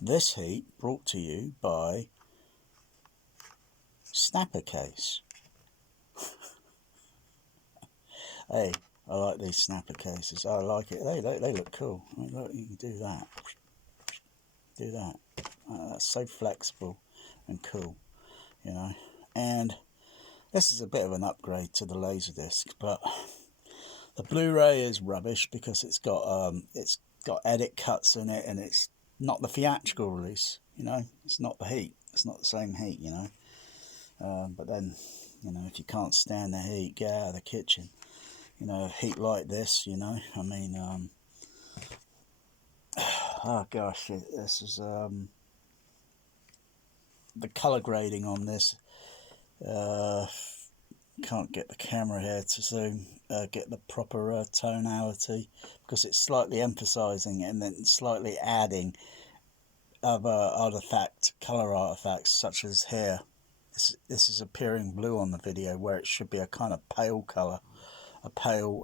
This heat brought to you by Snapper Case. Hey, I like these snapper cases. I like it. They look cool. I mean, look, you can do that. Do that. That's so flexible and cool, you know. And this is a bit of an upgrade to the Laserdisc, but the Blu-ray is rubbish because it's got edit cuts in it, and it's not the theatrical release. You know, it's not the heat. It's not the same heat. You know. But then, you know, if you can't stand the heat, get out of the kitchen. You know, heat like this, you know, I mean, oh gosh, this is, the colour grading on this, can't get the camera here to zoom, get the proper tonality, because it's slightly emphasising and then slightly adding other colour artefacts, such as here. This is appearing blue on the video, where it should be a kind of pale colour. A pale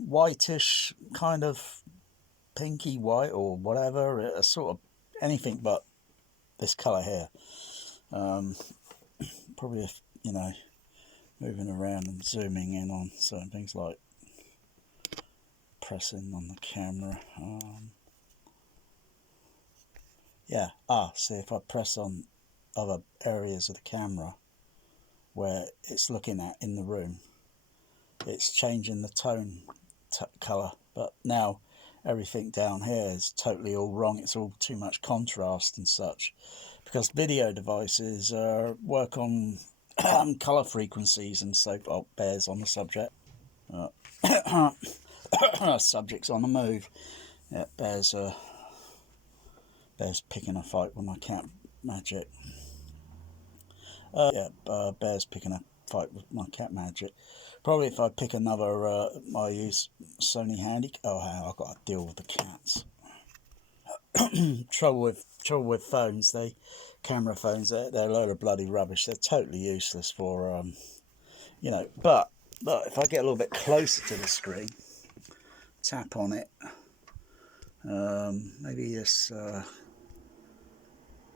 whitish, kind of pinky white or whatever, a sort of anything but this colour here. Probably, if, you know, moving around and zooming in on certain things, like pressing on the camera. Yeah, see, if I press on other areas of the camera where it's looking at in the room, it's changing the tone colour, but now everything down here is totally all wrong. It's all too much contrast and such, because video devices work on colour frequencies and so forth. Bears on the subject. Subject's on the move. Yeah, Bear's picking a fight with my cat Magic. Bear's picking a fight with my cat Magic. Probably if I pick another, I use Sony Handy. Oh, I've got to deal with the cats. trouble with phones. Camera phones. They're a load of bloody rubbish. They're totally useless for, you know. But if I get a little bit closer to the screen, tap on it. Maybe this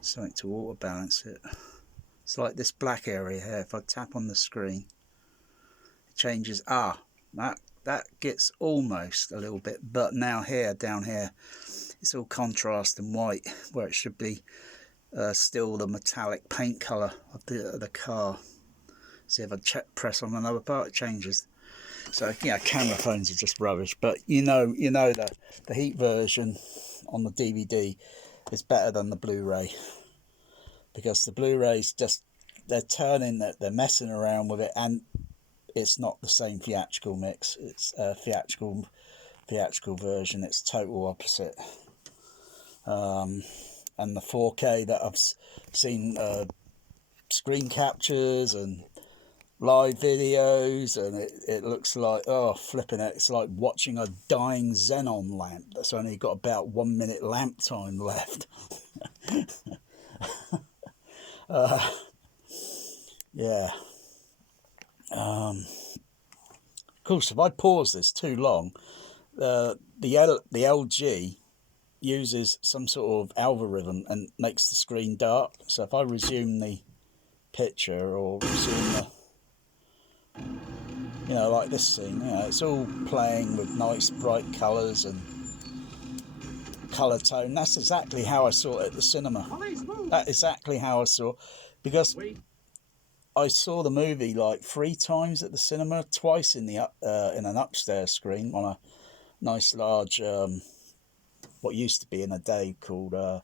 something to auto balance it. It's like this black area here. If I tap on the screen, it changes. That gets almost a little bit, but now down here, it's all contrast and white, where it should be still the metallic paint color of the car. See, if I press on another part, it changes. So yeah, camera phones are just rubbish. But you know the heat version on the DVD is better than the Blu-ray, because the Blu-rays they're messing around with it, and it's not the same theatrical mix. It's a theatrical version. It's total opposite. And the 4K that I've seen screen captures and live videos, and it looks like, oh, flipping it, it's like watching a dying xenon lamp that's only got about 1 minute lamp time left. Yeah. Of course, if I pause this too long, the LG uses some sort of algorithm and makes the screen dark. So if I resume the picture, or resume the, you know, like this scene, you know, it's all playing with nice bright colours and colour tone. That's exactly how I saw it at the cinema. That's exactly how I saw, because I saw the movie like 3 times at the cinema, twice in an upstairs screen on a nice large, what used to be in a day called, not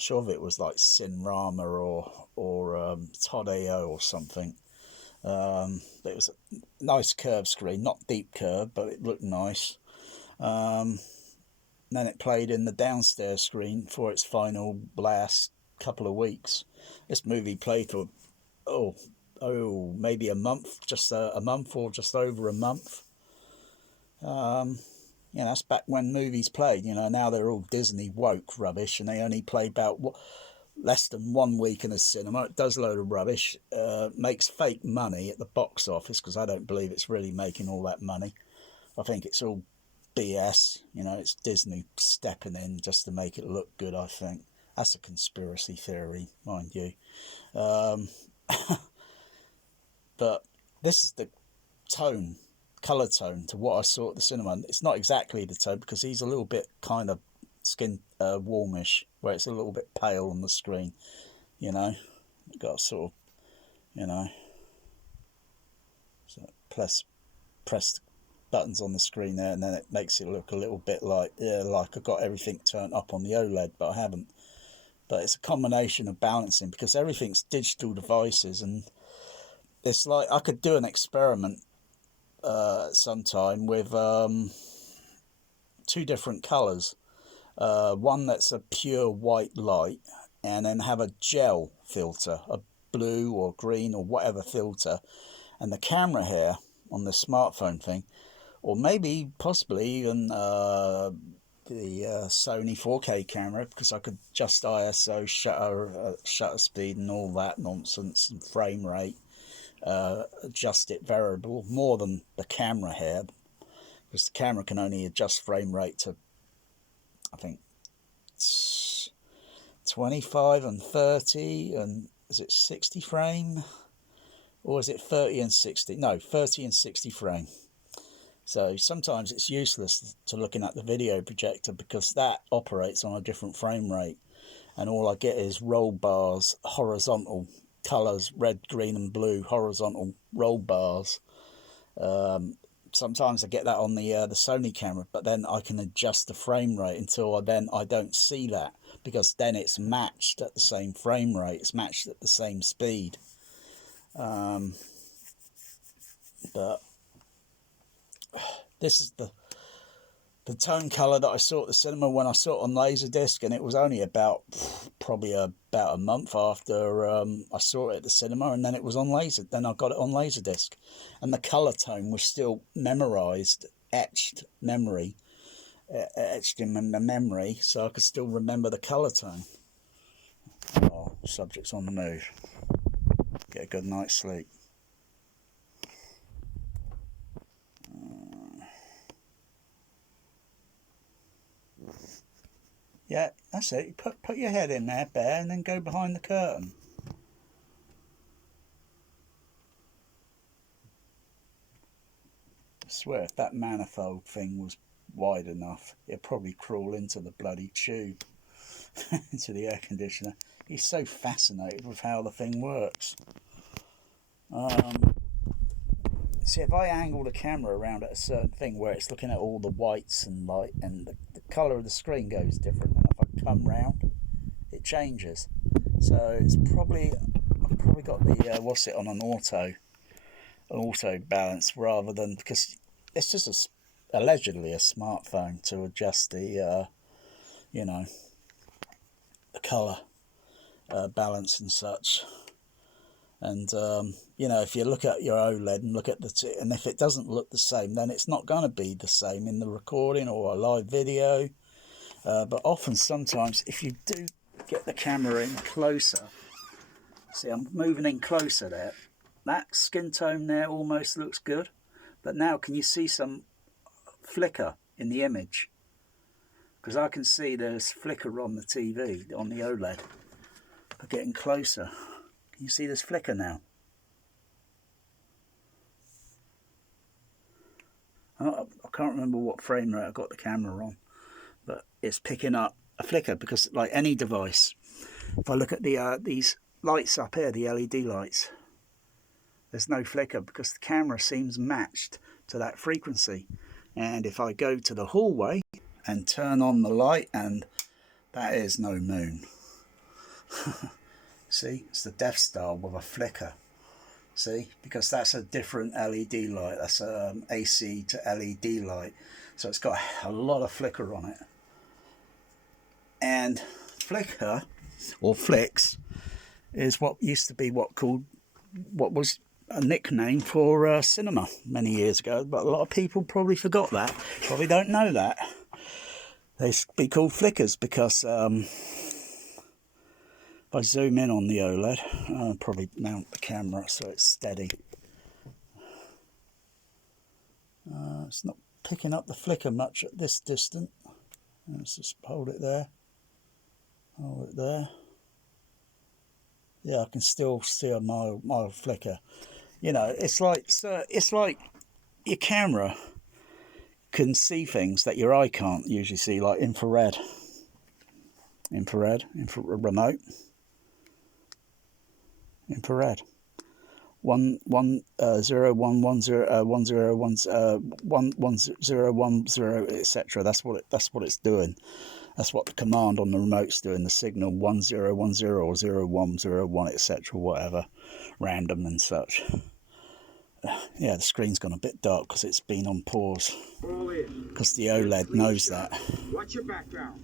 sure if it was like Cinerama or Todeo or something. But it was a nice curved screen, not deep curve, but it looked nice. Then it played in the downstairs screen for its final last couple of weeks. This movie played for maybe a month, just a month or just over a month. You know, that's back when movies played. You know, now they're all Disney woke rubbish, and they only play about less than 1 week in a cinema. It does a load of rubbish, makes fake money at the box office, because I don't believe it's really making all that money. I think it's all BS, you know, it's Disney stepping in just to make it look good, I think. That's a conspiracy theory, mind you. But this is the tone, colour tone to what I saw at the cinema. It's not exactly the tone because he's a little bit kind of skin warmish, where it's a little bit pale on the screen, you know. You've got sort of, you know, so press buttons on the screen there, and then it makes it look a little bit like, yeah, like I've got everything turned up on the OLED, but I haven't. But it's a combination of balancing because everything's digital devices, and it's like I could do an experiment sometime with two different colours. One that's a pure white light, and then have a gel filter, a blue or green or whatever filter, and the camera here on the smartphone thing, or maybe possibly even the Sony 4K camera, because I could adjust ISO, shutter speed and all that nonsense, and frame rate, adjust it variable more than the camera here, because the camera can only adjust frame rate to, I think, 25 and 30, and is it 60 frame, or is it 30 and 60? No, 30 and 60 frame. So sometimes it's useless to looking at the video projector because that operates on a different frame rate, and all I get is roll bars, horizontal colours, red, green and blue, horizontal roll bars. Sometimes I get that on the Sony camera, but then I can adjust the frame rate until I don't see that, because then it's matched at the same frame rate, it's matched at the same speed. But this is the tone colour that I saw at the cinema when I saw it on Laserdisc, and it was only probably about a month after I saw it at the cinema, and then it was on then I got it on Laserdisc, and the colour tone was still memorised, etched in my memory, so I could still remember the colour tone. Oh, subject's on the move. Get a good night's sleep. Yeah, that's it. Put your head in there, Bear, and then go behind the curtain. I swear, if that manifold thing was wide enough, it'd probably crawl into the bloody tube, into the air conditioner. He's so fascinated with how the thing works. See, if I angle the camera around at a certain thing where it's looking at all the whites and light, and the colour of the screen goes different, and if I come round, it changes. So it's I've probably got the what's it on an auto balance, rather than, because it's just allegedly a smartphone to adjust the you know, the colour balance and such. And you know, if you look at your OLED and look at and if it doesn't look the same, then it's not going to be the same in the recording or a live video. But often, sometimes, if you do get the camera in closer, see, I'm moving in closer there. That skin tone there almost looks good, but now can you see some flicker in the image? Because I can see there's flicker on the TV, on the OLED. But getting closer, can you see this flicker now? I can't remember what frame rate I got the camera on, but it's picking up a flicker, because like any device, if I look at the these lights up here, the LED lights, there's no flicker because the camera seems matched to that frequency. And if I go to the hallway and turn on the light, and that is no moon. See, it's the Death Star with a flicker. See, because that's a different LED light. That's AC to LED light, so it's got a lot of flicker on it. And flicker, or flicks, is what used to be what was a nickname for cinema many years ago, but a lot of people probably forgot that, probably don't know that. They should be called flickers because if I zoom in on the OLED, I'll probably mount the camera so it's steady. It's not picking up the flicker much at this distance. Let's just hold it there. Hold it there. Yeah, I can still see a mild flicker. You know, it's like your camera can see things that your eye can't usually see, like infrared remote, infrared. 1010, etc. That's what it's doing. That's what the command on the remote's doing. The signal 1010 or 0101, etc. Whatever, random and such. Yeah, the screen's gone a bit dark because it's been on pause. Because the OLED knows that. Watch your background.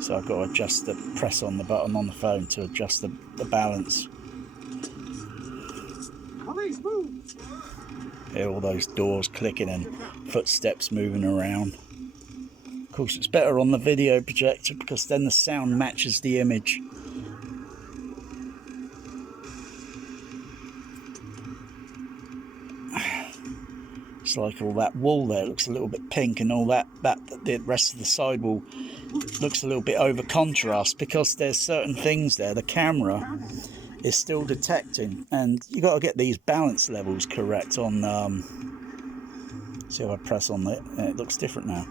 So I've got to adjust the press on the button on the phone to adjust the balance. Hear all those doors clicking and footsteps moving around. Of course, it's better on the video projector because then the sound matches the image. It's like all that wall there looks a little bit pink, and all that the rest of the side wall looks a little bit over contrast because there's certain things there the camera is still detecting, and you got to get these balance levels correct on. See if I press on it, it looks different now.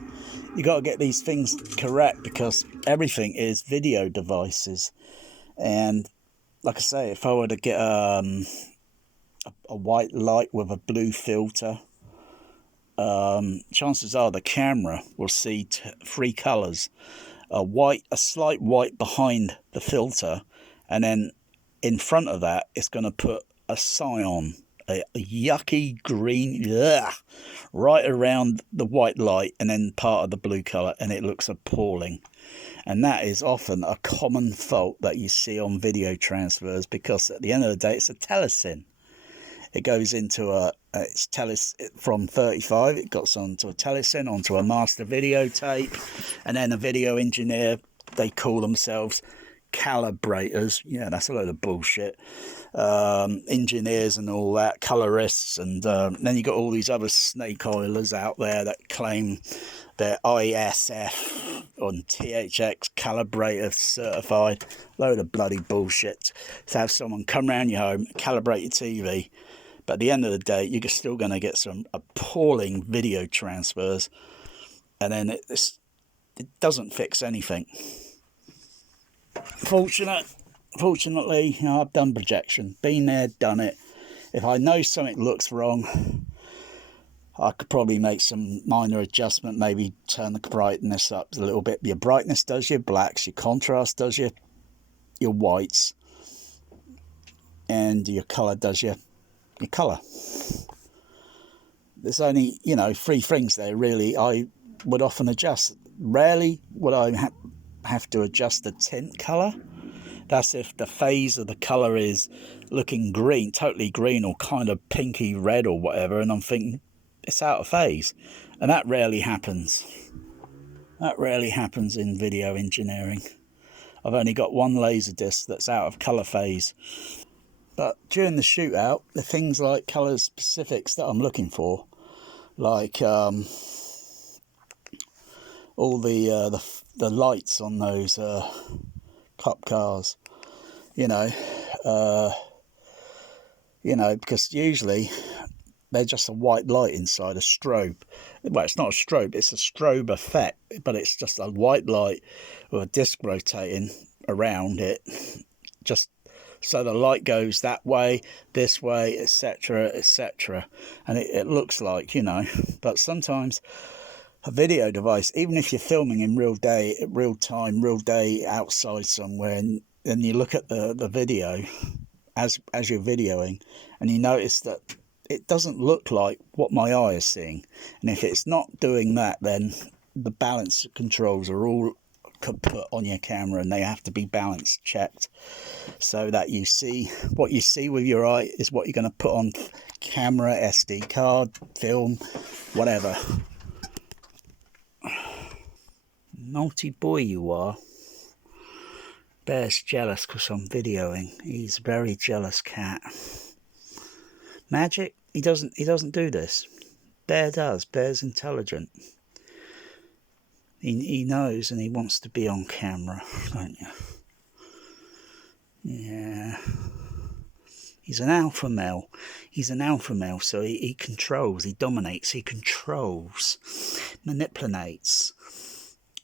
You got to get these things correct because everything is video devices, and like I say, if I were to get a white light with a blue filter, chances are the camera will see three colors: a slight white behind the filter, and then in front of that it's going to put a cyan, a yucky green, right around the white light, and then part of the blue color, and it looks appalling. And that is often a common fault that you see on video transfers, because at the end of the day it's a telesin. It goes into from 35, it goes onto a telesin, onto a master videotape, and then a video engineer, they call themselves calibrators. Yeah, that's a load of bullshit. Engineers and all that, colorists, and then you got all these other snake oilers out there that claim they're ISF on THX calibrator certified. Load of bloody bullshit to have someone come round your home, calibrate your TV. But at the end of the day, you're still going to get some appalling video transfers, and then it doesn't fix anything. Fortunately, you know, I've done projection, been there, done it. If I know something looks wrong, I could probably make some minor adjustment, maybe turn the brightness up a little bit. Your brightness does your blacks, your contrast does your whites, and your colour does your colour. There's only, you know, three things there really I would often adjust. Rarely would I have to adjust the tint colour. That's if the phase of the colour is looking green, totally green, or kind of pinky red or whatever, and I'm thinking it's out of phase. And that rarely happens. That rarely happens in video engineering. I've only got one laser disc that's out of colour phase. But during the shootout, the things like colour specifics that I'm looking for, like all the lights on those cop cars, you know, because usually they're just a white light inside a strobe. Well, it's not a strobe, it's a strobe effect, but it's just a white light with a disc rotating around it, just so the light goes that way, this way, etc., etc. And it looks like, you know, but sometimes a video device, even if you're filming in real day outside somewhere, and you look at the video as you're videoing, and you notice that it doesn't look like what my eye is seeing. And if it's not doing that, then the balance controls are all put on your camera, and they have to be balance checked so that you see what you see with your eye is what you're going to put on camera, SD card, film, whatever. Naughty boy you are. Bear's jealous because I'm videoing. He's a very jealous cat. Magic, he doesn't do this. Bear does. Bear's intelligent. He knows and he wants to be on camera, don't you? Yeah. He's an alpha male. He's an alpha male, so he controls, he dominates, he controls, manipulates.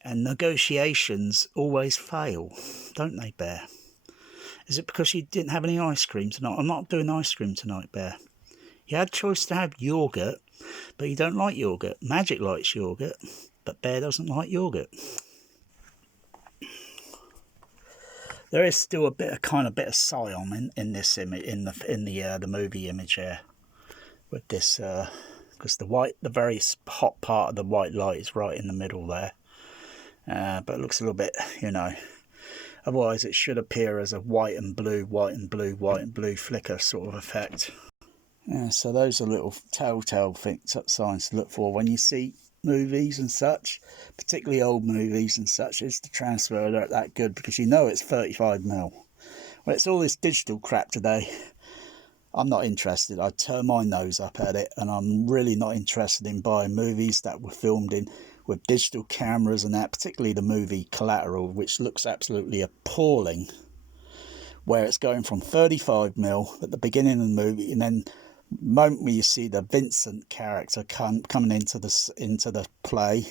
And negotiations always fail, don't they, Bear? Is it because you didn't have any ice cream tonight? I'm not doing ice cream tonight, Bear. You had choice to have yoghurt, but you don't like yoghurt. Magic likes yoghurt, but Bear doesn't like yoghurt. There is still a bit of Scion in this image, in the movie image here, with this because the very hot part of the white light is right in the middle there, but it looks a little bit, otherwise it should appear as a white and blue flicker sort of effect. Yeah, so those are little telltale signs to look for when you see movies and such, particularly old movies and such. Is the transfer that good? Because it's 35mm. Well, it's all this digital crap today. I'm not interested. I turn my nose up at it, and I'm really not interested in buying movies that were filmed with digital cameras and that, particularly the movie Collateral, which looks absolutely appalling, where it's going from 35mm at the beginning of the movie, and then the moment where you see the Vincent character coming into the play,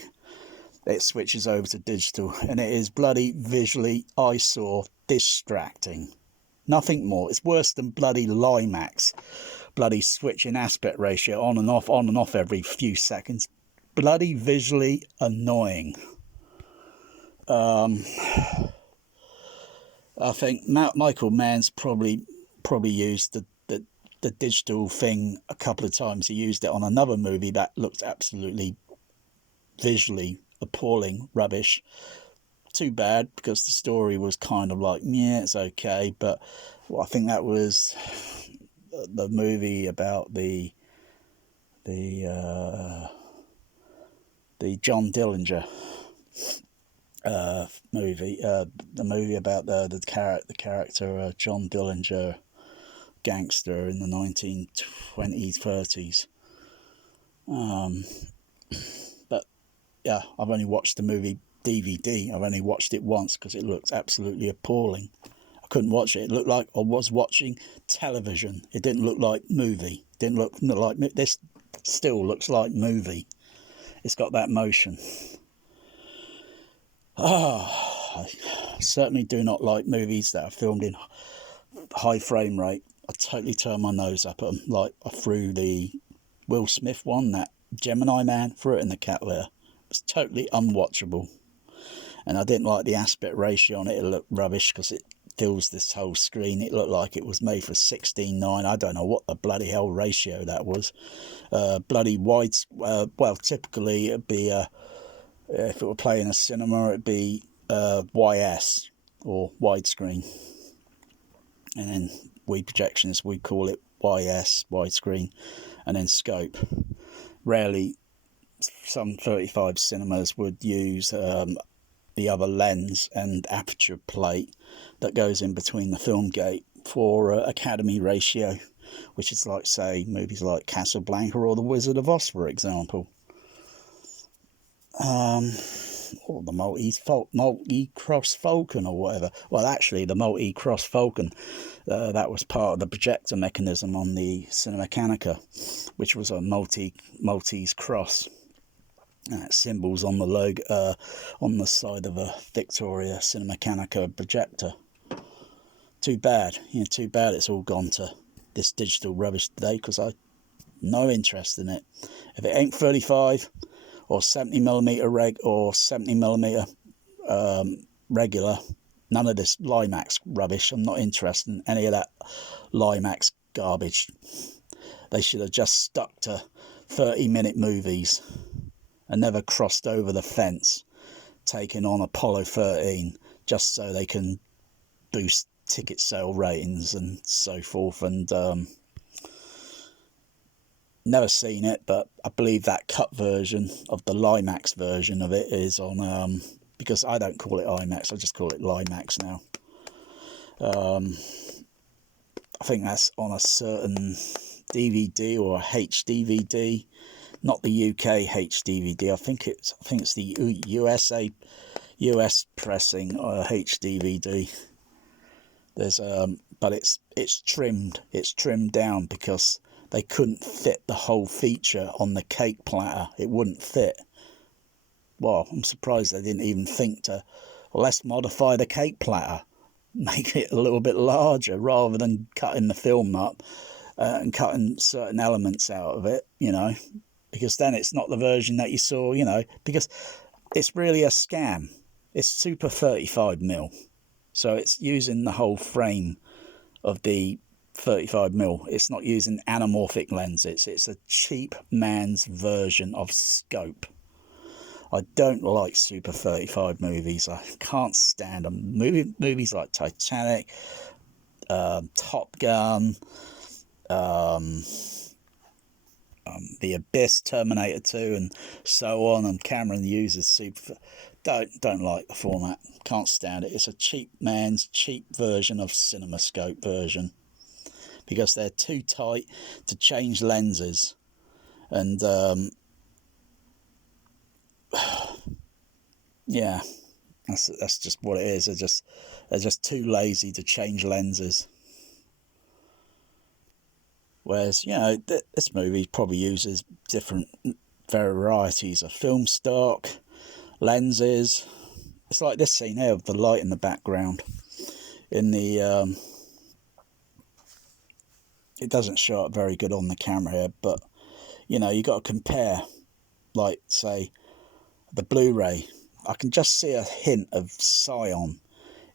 it switches over to digital, and it is bloody visually eyesore distracting. Nothing more. It's worse than bloody Limax, bloody switching aspect ratio on and off every few seconds. Bloody visually annoying. I think Michael Mann's probably used the digital thing a couple of times. He used it on another movie that looked absolutely visually appalling rubbish. Too bad, because the story was kind of like, yeah, it's okay, but I think that was the movie about the John Dillinger movie, the movie about the character John Dillinger, gangster in the 1920s, 30s. But yeah, I've only watched the movie DVD. I've only watched it once because it looked absolutely appalling. I couldn't watch it. It looked like I was watching television. It didn't look like movie. It didn't look like this. Still looks like movie. It's got that motion. I certainly do not like movies that are filmed in high frame rate. I totally turn my nose up at them. Like I threw the Will Smith one, that Gemini Man, threw it in the cat litter. It was totally unwatchable. And I didn't like the aspect ratio on it. It looked rubbish because it fills this whole screen. It looked like it was made for 16:9. I don't know what the bloody hell ratio that was. Bloody wide. Well, typically it'd be if it were playing a cinema, it'd be YS or widescreen. And then we projectionists, we call it YS, widescreen, and then scope. Rarely, some 35 cinemas would use the other lens and aperture plate that goes in between the film gate for Academy ratio, which is like, say, movies like Casablanca or The Wizard of Oz, for example. Or the multi-cross Falcon or whatever. Well, actually, the multi-cross Falcon, that was part of the projector mechanism on the Cinemacanica, which was a Maltese cross. Symbols on the logo, on the side of a Victoria Cinemacanica projector. Too bad. Too bad it's all gone to this digital rubbish today, because I've no interest in it. If it ain't 35 or 70mm or 70mm regular, none of this Limax rubbish. I'm not interested in any of that Limax garbage. They should have just stuck to 30-minute movies and never crossed over the fence, taking on Apollo 13 just so they can boost ticket sale ratings and so forth. And never seen it, but I believe that cut version of the Limax version of it is on, because I don't call it IMAX, I just call it Limax now. I think that's on a certain DVD or a HDVD, not the UK HDVD. I think it's the US pressing HDVD. There's but it's trimmed down because they couldn't fit the whole feature on the cake platter. It wouldn't fit. Well, I'm surprised they didn't even think to, well, let's modify the cake platter, make it a little bit larger rather than cutting the film up and cutting certain elements out of it, you know, because then it's not the version that you saw, you know, because it's really a scam. It's Super 35mm, so it's using the whole frame of the 35mm. It's not using anamorphic lenses. It's a cheap man's version of scope. I don't like Super 35 movies. I can't stand them. Movies like Titanic, Top Gun, The Abyss, Terminator 2, and so on. And Cameron uses Super. Don't like the format. Can't stand it. It's a cheap man's cheap version of CinemaScope version, because they're too tight to change lenses, and yeah, that's just what it is. They're just too lazy to change lenses. Whereas, you know, this movie probably uses different varieties of film stock, lenses. It's like this scene here with the light in the background. In the it doesn't show up very good on the camera here, but you know, you got to compare, like say the Blu-ray. I can just see a hint of cyan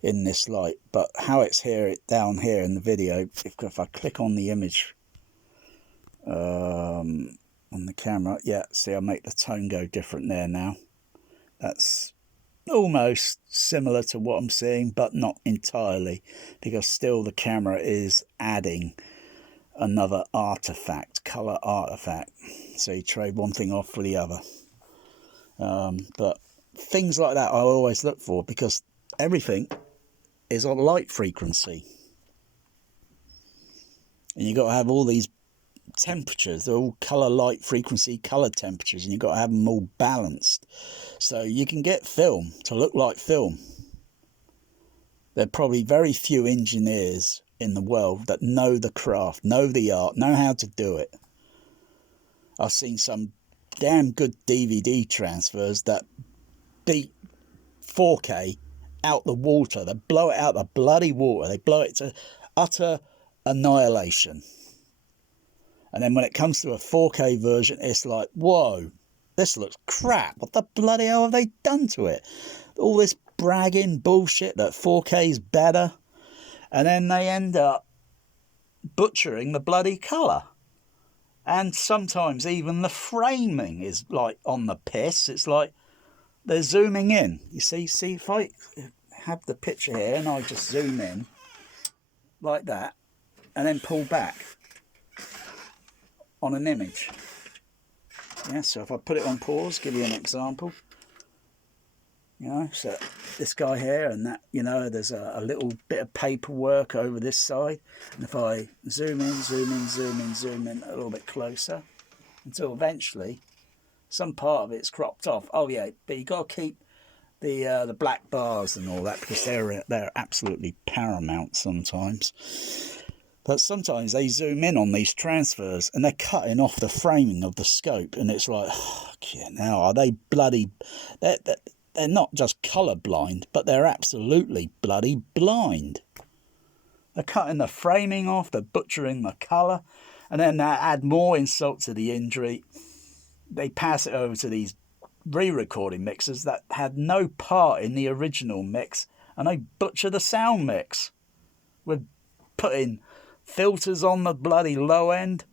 in this light, but how it's here, down here in the video, if I click on the image on the camera, yeah, see, I make the tone go different there now. That's almost similar to what I'm seeing, but not entirely, because still the camera is adding another artifact, color artifact. So you trade one thing off for the other. But things like that I always look for, because everything is on light frequency, and you got to have all these temperatures. They're all color, light frequency, color temperatures, and you've got to have them all balanced so you can get film to look like film. There are probably very few engineers in the world that know the craft, know the art, know how to do it. I've seen some damn good DVD transfers that beat 4K out the water. They blow it out the bloody water. They blow it to utter annihilation. And then when it comes to a 4K version, it's like, whoa, this looks crap. What the bloody hell have they done to it? All this bragging bullshit that 4K is better. And then they end up butchering the bloody colour. And sometimes even the framing is like on the piss. It's like they're zooming in. You see, if I have the picture here and I just zoom in like that and then pull back on an image. Yeah, so if I put it on pause, give you an example. You know, so this guy here and that, you know, there's a little bit of paperwork over this side. And if I zoom in a little bit closer, until eventually some part of it's cropped off. Oh yeah, but you got to keep the black bars and all that, because they're absolutely paramount sometimes. But sometimes they zoom in on these transfers and they're cutting off the framing of the scope, and it's like, oh, now are they bloody? They're not just colour blind, but they're absolutely bloody blind. They're cutting the framing off, they're butchering the colour, and then they add more insult to the injury. They pass it over to these re-recording mixers that had no part in the original mix, and they butcher the sound mix. We're putting filters on the bloody low end.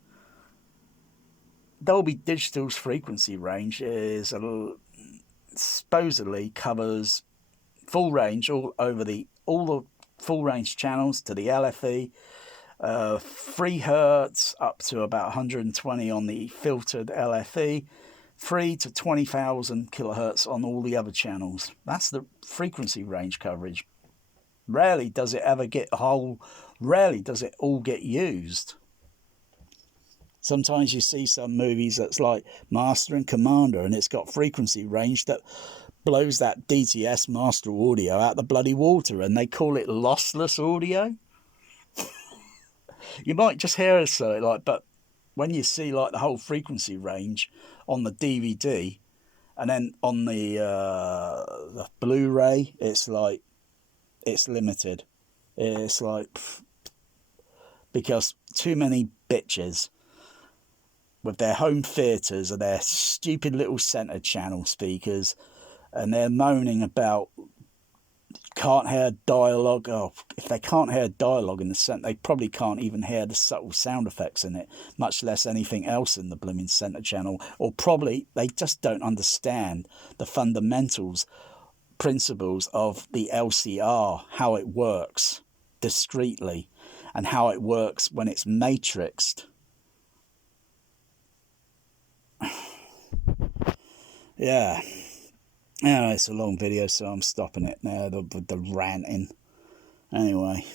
Dolby Digital's frequency range is supposedly covers full range all the full range channels to the LFE, 3 hertz up to about 120 on the filtered LFE, 3 to 20,000 kilohertz on all the other channels. That's the frequency range coverage. Rarely does it all get used. Sometimes you see some movies that's like Master and Commander, and it's got frequency range that blows that DTS master audio out the bloody water, and they call it lossless audio. You might just hear it so like, but when you see like the whole frequency range on the DVD, and then on the Blu-ray, it's like it's limited. It's like because too many bitches with their home theatres and their stupid little centre channel speakers, and they're moaning about can't hear dialogue. Oh, if they can't hear dialogue in the centre, they probably can't even hear the subtle sound effects in it, much less anything else in the blooming centre channel. Or probably they just don't understand the fundamentals, principles of the LCR, how it works discreetly and how it works when it's matrixed. Yeah. Anyway, it's a long video, so I'm stopping it now with the ranting. Anyway.